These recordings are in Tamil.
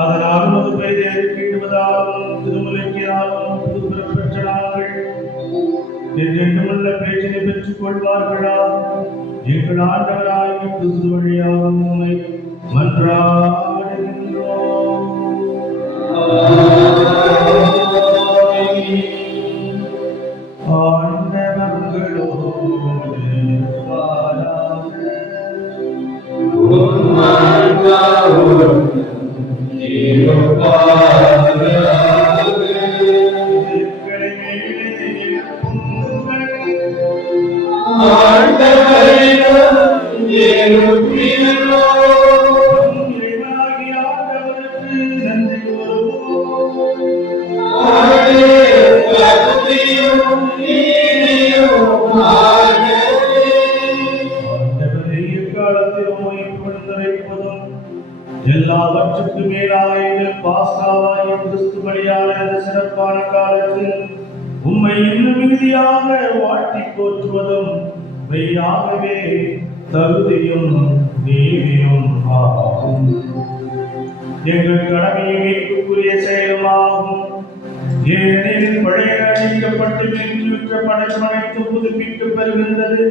அதனால் உமது பெயரை அறிக்கையிடுவதாலும் திருமுலைக்கினாலும் புது பிறப்பெற்ற நாங்கள் என்றென்றுமுள்ள பேச்சினை பெற்றுக் கொள்வார்களா? எங்கள் ஆண்டவராகிய கிறிஸ்து வழியாக உம்மை மன்றாடுகின்றோம். ஆண்டவர்களோடு எல்லாவற்றுக்கு மேலாக பாஸ்காவாகிய கிறிஸ்து பலியான இந்த சிறப்பான காலத்தில் உம்மை இன்னும் மிகுதியாக வாழ்த்தி போற்றுவதும் மெய்யாகவே தகுதியும் நீதியும் ஆகும். எங்கள் கடமையை மீட்புக்குரிய செயலுமாகும். ஏனெனில் பழைய அழிக்கப்பட்டு மீட்சியுற்ற படைப்பு அனைத்தும் புதுப்பிக்கப் பெறுகின்றது.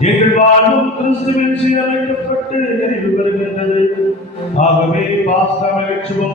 எங்கள் வாழ்வும் கிறிஸ்துவின் சீரமைக்கப்பட்டு நிறைவு பெறுகின்றது. ஆகவே பாஸ்கா மகிழ்ச்சியும்